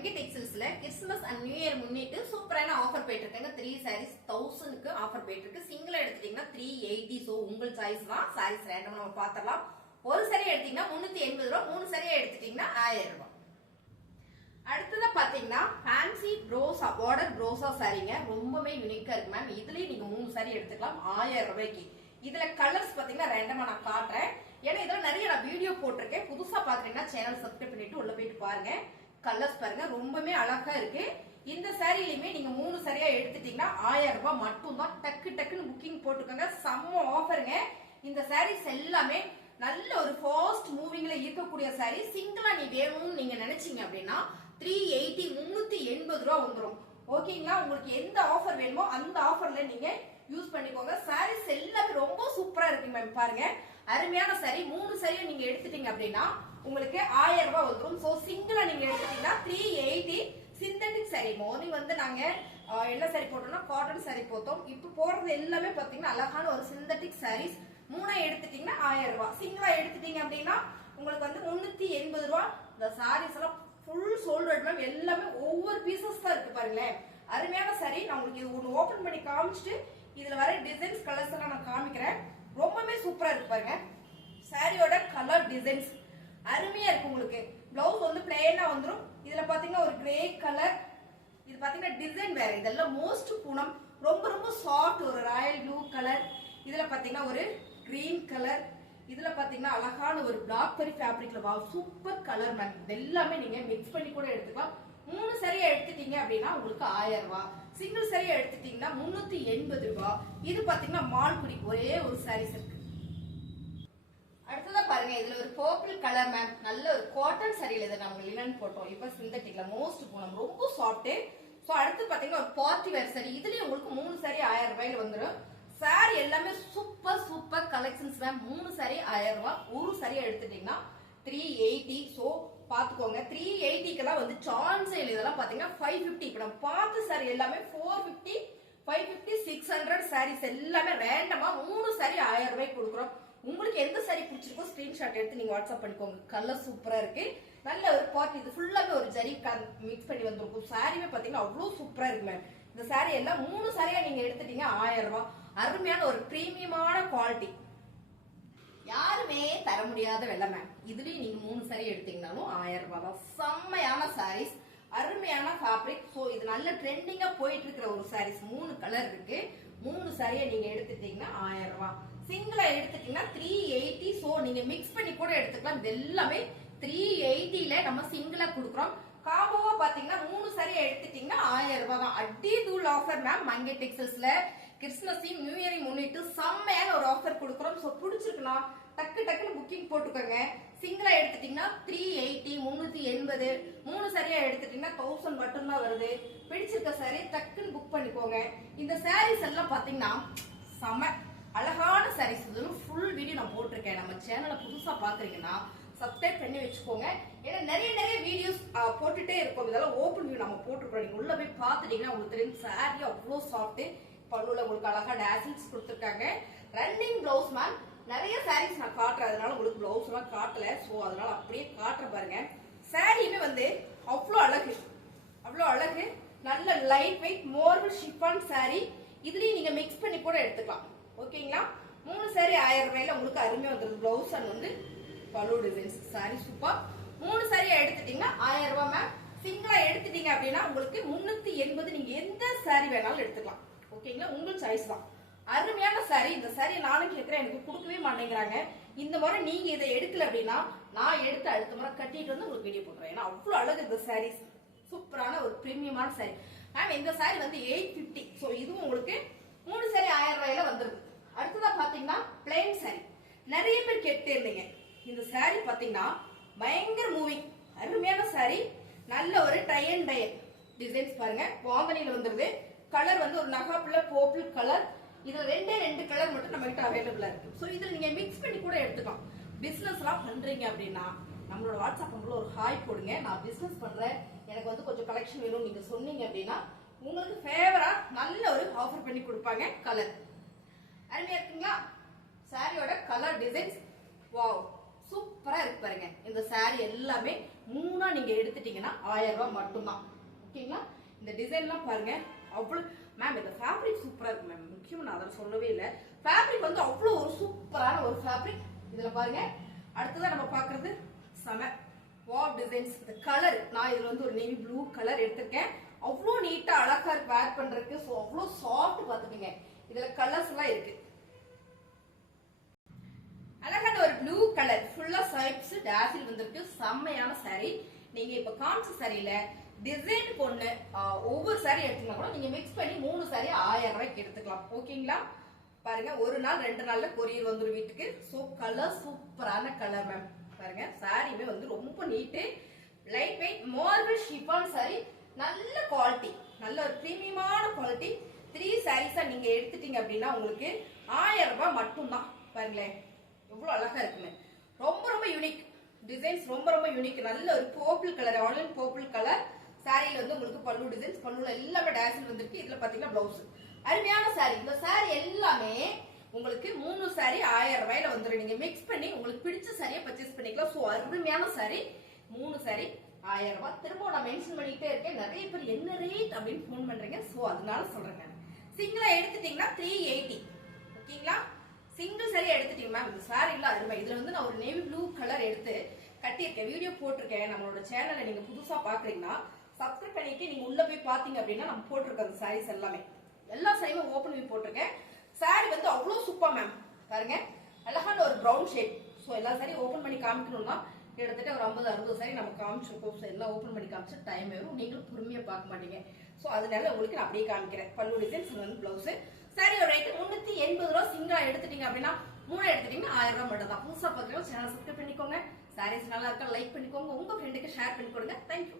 Mangai டெக்ஸ்டைல்ஸ்ல Christmas and new year முன்னிட்டு சூப்பரான offer போயிட்டு இருக்காங்க. 3 sarees 1000க்கு ஆஃபர் போயிட்டு இருக்கு. சிங்கிள் எடுத்துட்டீங்கன்னா 380. சோ உங்கள் சாய்ஸ் தான். sarees ரேண்டமா நம்ம பார்த்தறலாம். ஒரு saree எடுத்தீங்கன்னா 380 ரூபாய், 3 saree எடுத்துட்டீங்கன்னா 1000 ரூபாய். அடுத்ததா பாத்தீங்கன்னா ஃபேன்சி ப்ரோசா பார்டர் ப்ரோசா சாரீங்க. ரொம்பவே யூனிக்கா இருக்கு மேம். இதுலயே நீங்க 3 saree எடுத்துக்கலாம் 1000 ரூபாய்க்கு. இதுல கலர்ஸ் பாத்தீங்கன்னா ரேண்டமா நான் காட்டுறேன். ஏன்னா இதெல்லாம் நிறைய நான் வீடியோ போட்டிருக்கேன். புதுசா பாக்குறீங்கன்னா சேனல் சப்ஸ்கிரைப் பண்ணிட்டு உள்ள போயிட்டு பாருங்க. கலர்ஸ் பாருங்க ரொம்பவே அழகா இருக்கு. இந்த சாரிலயுமே நீங்க 3 சரியா எடுத்துட்டீங்கன்னா 1000 ரூபாய் மட்டும் தான். டக்கு டக்குன்னு புக்கிங் போட்டுக்கோங்க. செம்ம ஆஃபருங்க. இந்த சாரீஸ் எல்லாமே நல்ல ஒரு ஃபாஸ்ட் மூவிங்ல இருக்கக்கூடிய சாரி. சிங்கிளா நீ வேணும்னு நீங்க நினைச்சீங்க அப்படின்னா 380 380 ரூபாய் வந்துடும். ஓகேங்களா? உங்களுக்கு எந்த ஆஃபர் வேணுமோ அந்த ஆஃபர்ல நீங்க யூஸ் பண்ணிக்கோங்க. சாரீஸ் எல்லாமே ரொம்ப சூப்பரா இருக்கு மேம். பாருங்க அருமையான சாரி. 3 சாரியை நீங்க எடுத்துட்டீங்க அப்படின்னா உங்களுக்கு 1000 ரூபாய் வந்துடும். சோ சிங்கிளா நீங்க எடுத்துட்டீங்கன்னா 380. சிந்தட்டிக் சாரி மார்னிங் வந்து நாங்க என்ன சாரி போட்டோம்னா காட்டன் சாரி போட்டோம். இப்ப போடுறது எல்லாமே பாத்தீங்கன்னா அழகான ஒரு சிந்தட்டிக் சாரீஸ். 3 எடுத்துட்டீங்கன்னா 1000 ரூபாய். சிங்கிளா எடுத்துட்டீங்க அப்படின்னா உங்களுக்கு வந்து 380 ரூபாய். இந்த சாரீஸ் எல்லாம் ஃபுல் சோல்ட் அவுட் மேம். எல்லாமே ஒவ்வொரு பீசஸ் தான் இருக்கு பாருங்களேன். அருமையான சாரி. நான் உங்களுக்கு இது ஒன்று ஓபன் பண்ணி காமிச்சிட்டு இதுல வர டிசைன்ஸ் கலர்ஸ் எல்லாம் நான் காமிக்கிறேன். ரொம்பவே சூப்பரா இருக்கு பாருங்க. சாரியோட கலர் டிசைன்ஸ் அருமையா இருக்கு. உங்களுக்கு பிளவுஸ் வந்து பிளெயினா வந்துரும். இதுல பாத்தீங்கன்னா ஒரு கிரே கலர், இது பாத்தீங்கன்னா டிசைன் வேற. இதெல்லாம் மோஸ்ட் பூனம். ரொம்ப ரொம்ப சாஃப்ட் ஒரு ராயல் ப்ளூ கலர். இதுல பாத்தீங்கன்னா ஒரு கிரீன் கலர். இதுல பாத்தீங்கன்னா அழகான ஒரு பிளாக் பெரி ஃபேப்ரிக்ல வா சூப்பர் கலர் மேம். இது எல்லாமே நீங்க மிக்ஸ் பண்ணி கூட எடுத்துக்கலாம். 3 சரியா எடுத்துட்டீங்க அப்படின்னா உங்களுக்கு 1000 ரூபாய். சிங்கிள் சரியா எடுத்துட்டீங்கன்னா 380 ரூபாய். இது பாத்தீங்கன்னா மால்குடி ஒரே ஒரு சாரீஸ் இருக்கு. அடுத்ததா பாருங்க இதுல ஒரு பர்பிள் கலர் மேம். நல்ல ஒரு காட்டன் சாரியில இதை நம்ம லினன் போட்டோம். இப்ப சிந்தட்டிக்ல மோஸ்ட் பூனம் ரொம்ப சாஃப்ட். சோ அடுத்து பாத்தீங்கன்னா ஒரு பார்ட்டி வேர் சாரி. இதுலயும் உங்களுக்கு 3 சாரி 1000 ரூபாயில வந்துடும். சாரி எல்லாமே super super collections ma'am. 3 sorry 1000 ரூபாய். ஒரு சாரியா எடுத்துட்டீங்கன்னா 380. சோ பாத்துக்கோங்க 380க்குலாம் வந்து சான்ஸ் இல்லை. இதெல்லாம் பாத்தீங்கன்னா 550. இப்ப நம்ம பார்த்த சாரி எல்லாமே 450 550 600 சாரீஸ் எல்லாமே ரேண்டமா 3 சாரி 1000 ரூபாய்க்கு கொடுக்குறோம். உங்களுக்கு எந்த சாரி பிடிச்சிருக்கோ ஸ்கிரீன்ஷாட் எடுத்து நீங்க வாட்ஸ்அப் பண்ணிக்கோங்க. கலர் சூப்பரா இருக்கு. நல்ல ஒரு பார்ட்டி. இது ஃபுல்லாவே ஒரு ஜரி மிக்ஸ் பண்ணி வந்திருக்கும். சாரியுமே பாத்தீங்கன்னா அவ்வளவு சூப்பரா இருக்கு மேம். இந்த சாரி எல்லாம் 3 சாரியா நீங்க எடுத்துட்டீங்க 1000 ரூபாய். அருமையான ஒரு பிரீமியமான குவாலிட்டி. யாருமே தர முடியாத விலை மேம். இதுலயும் நீங்க 3 சாரி எடுத்தீங்கன்னாலும் 1000 ரூபாய் தான். செம்மையான சாரீஸ், அருமையான ஃபேப்ரிக். சோ இது நல்ல ட்ரெண்டிங்கா போயிட்டு இருக்கிற ஒரு சாரீஸ். 3 கலர் இருக்கு. 3 சாரியை நீங்க எடுத்துட்டீங்கன்னா 1000 ரூபாய். சிங்கிளா எடுத்துட்டீங்கன்னா 380. சோ நீங்க மிக்ஸ் பண்ணி கூட எடுத்துக்கலாம். இது எல்லாமே 380ல நம்ம சிங்கிளா கொடுக்குறோம். காம்போவா பாத்தீங்கன்னா 3 சாரியை எடுத்துட்டீங்கன்னா 1000 ரூபாய் தான். அடி தூள் ஆஃபர் மேம். மங்கை டெக்ஸ்டைல்ஸ்ல கிறிஸ்மஸையும் நியூ இயரையும் முன்னிட்டு செம்மையான ஒரு ஆஃபர் கொடுக்குறோம். சோ பிடிச்சிருக்குன்னா டக்கு டக்குன்னு புக்கிங் போட்டுக்கோங்க. சிங்கிளா எடுத்துட்டீங்கன்னா 380 380. 3 சரியா எடுத்துட்டீங்கன்னா 1000 மட்டும் தான் வருது. பிடிச்சிருக்க சாரி டக்குன்னு புக் பண்ணிக்கோங்க. இந்த சாரீஸ் எல்லாம் பாத்தீங்கன்னா செம அழகான சாரீஸ். ஃபுல் வீடியோ நான் போட்டிருக்கேன். நம்ம சேனலை புதுசா பாக்குறீங்கன்னா சப்ஸ்கிரைப் பண்ணி வச்சுக்கோங்க. ஏன்னா நிறைய வீடியோஸ் போட்டுட்டே இருக்கும். இதெல்லாம் ஓபன் வியூ நம்ம போட்டுருக்கோம். நீங்க உள்ள போய் பாத்துட்டீங்கன்னா உங்களுக்கு தெரியும் சாரி அவ்வளவு சாஃப்ட். பல்லுல உங்களுக்கு அழகா டேசில்ஸ் கொடுத்துருக்காங்க. Running blouse ma'am. நிறைய சாரீஸ் நான் காட்டுறேன். அதனால உங்களுக்கு பிளவுஸ் எல்லாம் காட்டல. சோ அதனால அப்படியே காட்டுற பாருங்க. சாரியுமே வந்து அவ்வளவு அழகு, அவ்வளவு அழகு. நல்ல லைட் வெயிட் மோர்வல் ஷிஃபான் சாரி. இதுலயும் நீங்க மிக்ஸ் பண்ணி கூட எடுத்துக்கலாம். ஓகேங்களா? 3 சாரி 1000 ரூபாயில உங்களுக்கு அருமையா வந்துருது. பிளவுஸ் அண்ட் வந்து பல்லு டிசைன்ஸ். Sorry super. 3 சாரியா எடுத்துட்டீங்கன்னா 1000 ரூபாய் மேம். சிங்கிளா எடுத்துட்டீங்க அப்படின்னா உங்களுக்கு 380. நீங்க எந்த சாரி வேணாலும் எடுத்துக்கலாம். ஓகேங்களா? உங்கள் சாய்ஸ் தான். அருமையான சாரி. இந்த சாரி நானும் கேட்கிறேன், எனக்கு கொடுக்கவே மாட்டேங்கிறாங்க. இந்த முறை நீங்க இதை எடுக்கல அப்படின்னா நான் எடுத்து அடுத்த முறை கட்டிட்டு வந்து உங்களுக்கு வீடியோ போட்டுறேன். ஏன்னா அவ்வளவு அழகு இந்த சாரீஸ். சூப்பரான ஒரு பிரீமியமான சாரி மேம். இந்த சாரி வந்து 850. சோ இதுவும் உங்களுக்கு 3 சாரி 1000 ரூபாயில வந்துருது. அடுத்ததா பாத்தீங்கன்னா பிளைன் சாரி. நிறைய பேர் கேட்டே இருந்தீங்க. இந்த சாரி பாத்தீங்கன்னா பயங்கர மூவிங் அருமையான சாரி. நல்ல ஒரு டை அண்ட் டை டிசைன்ஸ் பாருங்க. வாங்கனில வந்துருது. கலர் வந்து ஒரு நகாப்புல பர்பிள் கலர். இதுல 2 கலர் மட்டும் நம்ம கிட்ட அவைலபிளா இருக்கு. சோ இதுல நீங்க மிக்ஸ் பண்ணி கூட எடுத்துக்கலாம். பிசினஸ் எல்லாம் பண்றீங்க அப்படின்னா நம்மளோட வாட்ஸ்அப் நம்பர்ல ஒரு ஹாய் போடுங்க. நான் பிசினஸ் பண்றேன், எனக்கு வந்து கொஞ்சம் கலெக்ஷன் வேணும் நீங்க சொன்னீங்க அப்படின்னா உங்களுக்கு ஃபேவரா நல்ல ஒரு ஆஃபர் பண்ணி கொடுப்பாங்க. கலர் அருமையா இருக்குங்களா? சாரியோட கலர் டிசைன்ஸ் வாவ் சூப்பரா இருக்கு பாருங்க. இந்த saree எல்லாமே மூணா நீங்க எடுத்துட்டீங்கன்னா 1000 ரூபாய் மட்டும்தான். ஓகேங்களா? இந்த டிசைன்லாம் பாருங்க அவ்வளவு மேம். இந்த ஃபேப்ரிக் சூப்பரா இருக்கு மேம். முக்கியமா நான் அதை சொல்லவே இல்லை. ஃபேப்ரிக் வந்து அவ்வளவு ஒரு சூப்பரான ஒரு ஃபேப்ரிக். இதுல பாருங்க அடுத்ததான் நம்ம பாக்குறது செம வாவ் டிசைன்ஸ். இந்த கலர் நான் இதுல வந்து ஒரு நேவி ப்ளூ கலர் எடுத்திருக்கேன். அவ்வளோ நீட்டா அழகா இருக்கு வேர் பண்றதுக்கு. ஸோ அவ்வளோ சாஃப்ட் பார்த்துக்கீங்க. இதுல கலர்ஸ் எல்லாம் இருக்கு. அழகான ஒரு ப்ளூ கலர் ஃபுல்லா சைப்ஸ் டாசில் வந்திருக்கு. செம்மையான saree. நீங்க இப்ப காமிச்ச சாரியில டிசைன் பொண்ணு ஒவ்வொரு saree எடுத்தீங்கன்னா கூட நீங்க மிக்ஸ் பண்ணி 3 saree 1000 ரூபாய்க்கு எடுத்துக்கலாம். ஓகேங்களா? பாருங்க ஒரு நாள் 2 நாள்ல கொரியர் வந்துரும் வீட்டுக்கு. ஸோ கலர் சூப்பரான கலர் மேம். பாருங்க சாரியுமே வந்து ரொம்ப neat light weight marble chiffon saree. நல்ல குவாலிட்டி, நல்ல ஒரு பிரீமியமான குவாலிட்டி. 3 சாரீஸா நீங்க எடுத்துட்டீங்க அப்படின்னா உங்களுக்கு 1000 ரூபாய் மட்டும்தான். பாருங்களேன் எவ்வளவு அழகா இருக்குன்னு. ரொம்ப ரொம்ப யூனிக் டிசைன்ஸ். ரொம்ப ரொம்ப யூனிக். நல்ல ஒரு purple colour, online purple colour சாரியில வந்து உங்களுக்கு பல்லு டிசைன்ஸ். பல்லுல எல்லாமே டாசில் வந்திருக்கு. இதுல பாத்தீங்கன்னா பிளவுஸ். அருமையான சாரி. இந்த சாரி எல்லாமே உங்களுக்கு 3 சாரி 1000 ரூபாயில வந்துடும். நீங்க மிக்ஸ் பண்ணி உங்களுக்கு பிடிச்ச சாரியை பர்ச்சேஸ் பண்ணிக்கலாம். ஸோ அருமையான சாரி. 3 சாரி 1000 ரூபாய். திரும்ப நான் மென்ஷன் பண்ணிக்கிட்டே இருக்கேன். நிறைய பேர் என்ன ரேட் அப்படின்னு ஃபோன் பண்றீங்க. ஸோ அதனால சொல்றேன். சிங்கிளா எடுத்துட்டீங்கன்னா 380. ஓகேங்களா? சிங்கிள் சாரி எடுத்துட்டீங்க மேம். இந்த சாரி இல்ல அருமை. இதுல வந்து நான் ஒரு நேவி ப்ளூ கலர் எடுத்து கட்டியிருக்கேன். வீடியோ போட்டிருக்கேன். நம்மளோட சேனலை நீங்க புதுசா பாக்குறீங்கன்னா சப்ஸ்கிரைப் பண்ணிட்டு நீங்க உள்ள போய் பாத்தீங்க அப்படின்னா நம்ம போட்டிருக்க அந்த சாரீஸ் எல்லாமே எல்லா சாரியுமே ஓபன் பண்ணி போட்டிருக்கேன். சாரி வந்து அவ்வளவு சூப்பர் மேம். பாருங்க அழகான ஒரு பிரவுன் ஷேட். ஸோ எல்லா சாரியும் ஓபன் பண்ணி காமிக்கணும்னா கிட்டத்தட்ட ஒரு 50-60 சாரி நம்ம காமிச்சிருக்கோம். ஸோ எல்லாம் ஓபன் பண்ணி காமிச்சு டைம் வரும். நீங்களும் பொறுமையா பார்க்க மாட்டீங்க. ஸோ அதனால உங்களுக்கு நான் அப்படியே காமிக்கிறேன். பல்லு டிசைன்ஸ் வந்து பிளவுஸ். சாரியோட ரேட் 380 ரூபா. சிங்கிளா எடுத்துட்டீங்க அப்படின்னா 3 எடுத்துட்டீங்கன்னா 1000 ரூபாய் மட்டும் தான். புதுசா பார்க்குறோம் சேனல் சப்ஸ்கிரைப் பண்ணிக்கோங்க. சாரீஸ் நல்லா இருக்கா லைக் பண்ணிக்கோங்க. உங்க ஃப்ரெண்டுக்கு ஷேர் பண்ணி கொடுங்க. தேங்க்யூ.